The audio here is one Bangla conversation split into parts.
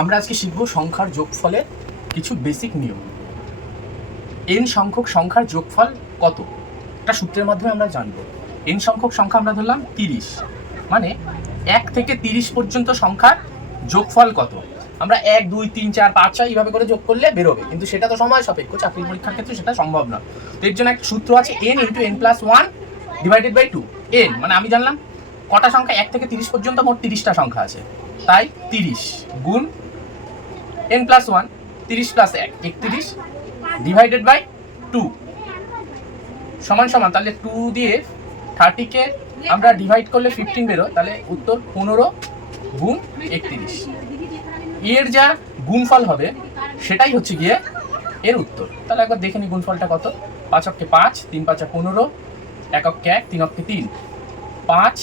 আমরা আজকে শিখব সংখ্যার যোগফলের কিছু বেসিক নিয়ম। এন সংখ্যক সংখ্যার যোগফল কত, একটা সূত্রের মাধ্যমে আমরা জানবো। এন সংখ্যক সংখ্যা আমরা ধরলাম 30, মানে 1 থেকে 30 পর্যন্ত সংখ্যার যোগফল কত। আমরা 1 2 3 4 5 6 এইভাবে করে যোগ করলে বেরোবে, কিন্তু সেটা তো সময় সাপেক্ষ, চাকরি পরীক্ষার ক্ষেত্রে সেটা সম্ভব না। তো এর জন্য একটা সূত্র আছে, n × n+1 divided by 2। n মানে আমি জানলাম কটা সংখ্যা 1 থেকে 30 পর্যন্ত, মোট 30টা সংখ্যা আছে, তাই 30 গুণ n+1, 30 + 1 31 ডিভাইডেড বাই 2 সমান সমান, তাহলে 2 দিয়ে 30 কে আমরা ডিভাইড করলে 15 বেরো, তাহলে উত্তর 15 গুণ 31। এর যা গুণফল হবে সেটাই হচ্ছে গিয়ে এর উত্তর। তাহলে একবার দেখে নি গুণফলটা কত। 5 অক্ষে 5, 3 5 15, 1 অক্ষে 1, 3 অক্ষে 3, 5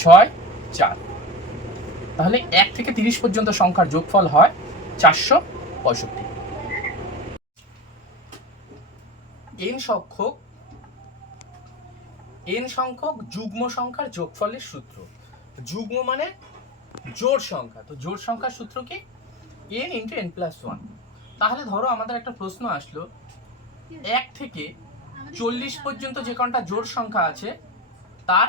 6 4। তাহলে 1 থেকে 30 পর্যন্ত সংখ্যার যোগফল হয় 465। n সংখ্যক যুগ্ম সংখ্যার যোগফলের সূত্র। যুগ্ম মানে জোড় সংখ্যা, তো জোড় সংখ্যার সূত্র কি? n × n+1। তাহলে ধরো আমাদের একটা প্রশ্ন আসলো, 1 থেকে 40 পর্যন্ত যে কটা জোড় সংখ্যা আছে তার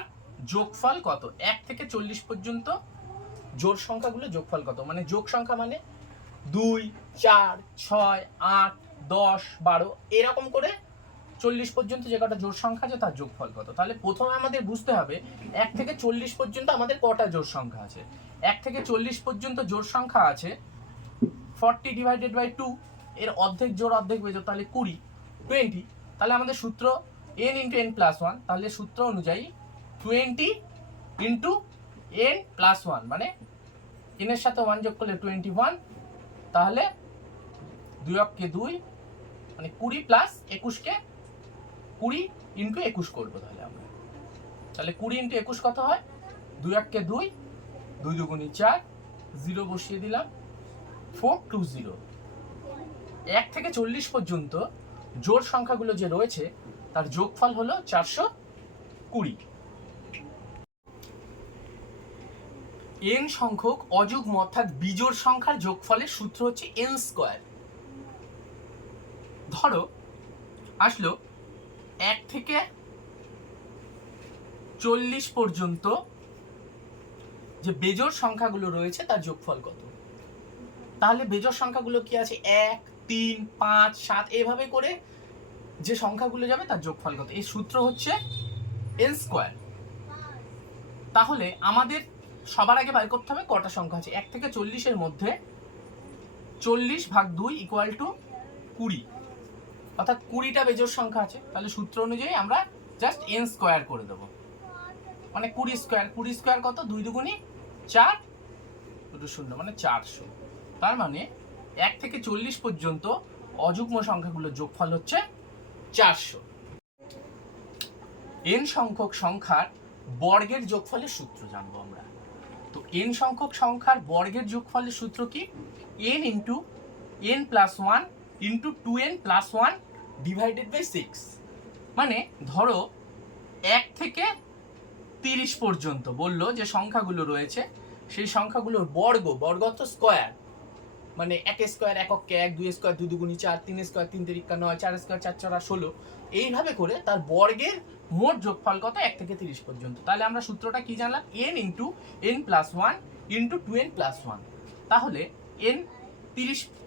যোগফল কত। 1 থেকে 40 পর্যন্ত জোড় সংখ্যাগুলো যোগফল কত, মানে যোগ সংখ্যা মানে 2 4 6 8 10 12 এরকম করে 40 পর্যন্ত যে কটা জোড় সংখ্যা আছে তার যোগফল কত। তাহলে প্রথমে আমাদের বুঝতে হবে 1 থেকে 40 পর্যন্ত আমাদের কটা জোড় সংখ্যা আছে। 1 থেকে 40 পর্যন্ত জোড় সংখ্যা আছে 40 ডিভাইডেড বাই 2, এর অর্ধেক জোড় অর্ধেক বেজোড়, তাহলে 20। তাহলে আমাদের সূত্র n × n+1, তাহলে সূত্র অনুযায়ী 20 × n+1, মানে n এর সাথে 1 যোগ করলে 21, তাহলে 2 অক্ষে 2, মানে 20 + 21 কে 20 × 21 করবো। তাহলে 20 × 21 কত হয়? 2 অক্ষে 2, 2 2 4, 0 বসিয়ে দিলাম, 420। 1 থেকে 40 পর্যন্ত জোড় সংখ্যাগুলো যে রয়েছে তার যোগফল হলো 420। n সংখ্যক অযুগ্ম অর্থাৎ বিজোড় সংখ্যার যোগফলের সূত্র হচ্ছে n²। ধরো আসলো 1 থেকে 40 পর্যন্ত যে বেজোড় সংখ্যাগুলো রয়েছে তার যোগফল কত। তাহলে বেজোড় সংখ্যাগুলো কি আছে? 1 3 5 7 এভাবে করে যে সংখ্যাগুলো যাবে তার যোগফল কত। এই সূত্র হচ্ছে n²। তাহলে আমাদের সবার আগে বের করতে হবে কটা সংখ্যা আছে। 1 থেকে 40 এর মধ্যে 40 ভাগ 2 = 20, অর্থাৎ 20টা বেজোড় সংখ্যা আছে। তাহলে সূত্র অনুযায়ী আমরা জাস্ট n² করে দেবো, মানে 20² কত? 2 2 4, 2 0, মানে 400। তার মানে 1 থেকে 40 পর্যন্ত অযুগ্ম সংখ্যাগুলোর যোগফল হচ্ছে 400। n সংখ্যক সংখ্যার বর্গের যোগফলের সূত্র জানবো আমরা। তো n সংখ্যক সংখ্যার বর্গের যোগফলের সূত্র কি? n × n+1 × 2n+1 divided by 6। মানে ধরো 1 থেকে 30 পর্যন্ত বললো যে সংখ্যাগুলো রয়েছে সেই সংখ্যাগুলোর বর্গ অর্থ স্কয়ার, মানে 1² 1 অক্ষে 1, 2² 2 2 4, 3² 3 3 9, 4² 4 4 16, এইভাবে করে তার বর্গের মোট যোগফল কত 1 থেকে 30 পর্যন্ত। তাহলে আমরা সূত্রটা কি জানলাম? n × n+1 × 2n+1। তাহলে n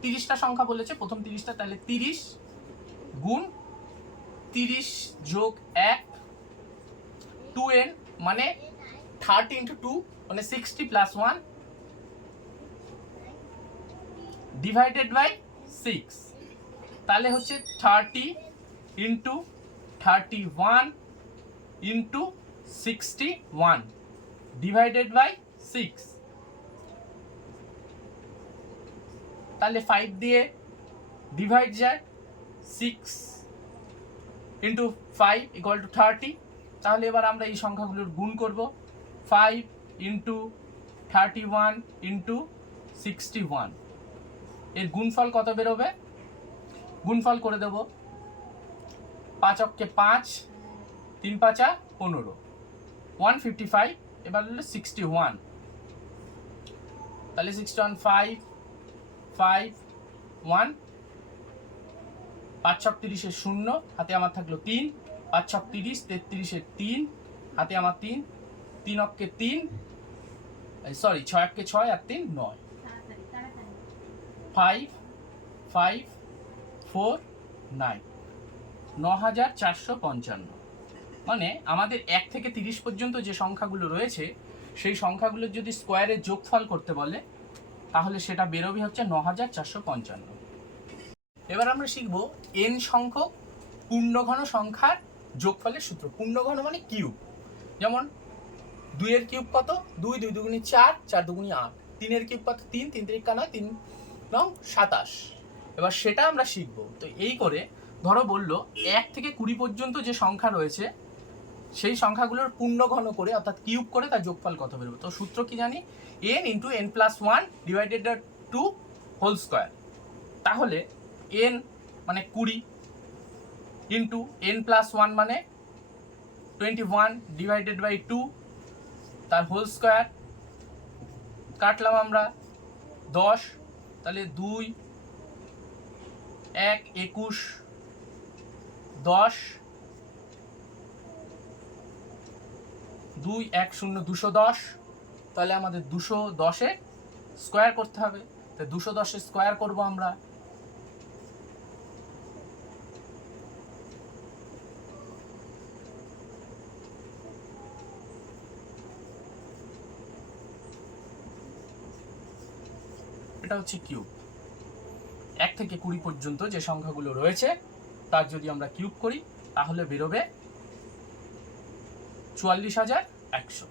30টা সংখ্যা বলেছে, প্রথম 30টা, তাহলে 30 গুণ 30 যোগ 1, 2n মানে 30 × 2 মানে 60 + 1 ডিভাইডেড বাই 6। তাহলে হচ্ছে 30 × 31 × 61 ডিভাইডেড বাই 6। তাহলে 5 দিয়ে ডিভাইড যায়, 6 × 5 = 30। তাহলে এবার আমরা এই সংখ্যাগুলোর গুণ করব। 5 × 31 × 61, এর গুণফল কত বেরোবে? গুণফল করে দেব, 5 অক্ষে 5, 3 5 15, 155, এবার হলো 61, তাহলে 61 5 5 1, 5 ছক 30 শূন্য, হাতে আমার থাকলো 3, 5 ছক 30, 33 3, হাতে আমার 3, 3 অক্ষে 3, সরি 6 অক্ষে 6 আর 3 9, 5 5 4 9, 9455। মানে আমাদের 1 থেকে 30 পর্যন্ত যে সংখ্যাগুলো রয়েছে সেই সংখ্যাগুলোর যদি স্কোয়ারের যোগফল করতে বলে তাহলে সেটা বেরোবে হচ্ছে 9455। এবার আমরা শিখব n সংখ্যক পূর্ণঘন সংখ্যার যোগফলের সূত্র। পূর্ণঘন মানে কিউব। যেমন 2 এর কিউব কত? 2 2 দুগুণি 4, 4 দুগুণি 8। 3 এর কিউব কত? 3 3 3 9, 3 9 27। এবার সেটা আমরা শিখব। তো এই করে ধরো বললো 1 থেকে 20 পর্যন্ত যে সংখ্যা রয়েছে সেই সংখ্যাগুলোর পূর্ণঘন করে অর্থাৎ কিউব করে তার যোগফল কত বেরোবে। তো সূত্র কি জানি? n × n+1 divided by 2 whole square. তাহলে n মানে 20 ইন্টু n+1 মানে 21 ডিভাইডেড বাই 2 তার হোল স্কোয়ার। কাটলাম আমরা 10, তাহলে 2 1 21 10, 2 1 0 210। তাহলে আমাদের 210 স্কোয়ার করতে হবে। তো 210 স্কোয়ার করব আমরা। এটা হচ্ছে কিউব। 1 থেকে 20 পর্যন্ত যে সংখ্যাগুলো রয়েছে তার যদি আমরা কিউব করি তাহলে বেরোবে 44100।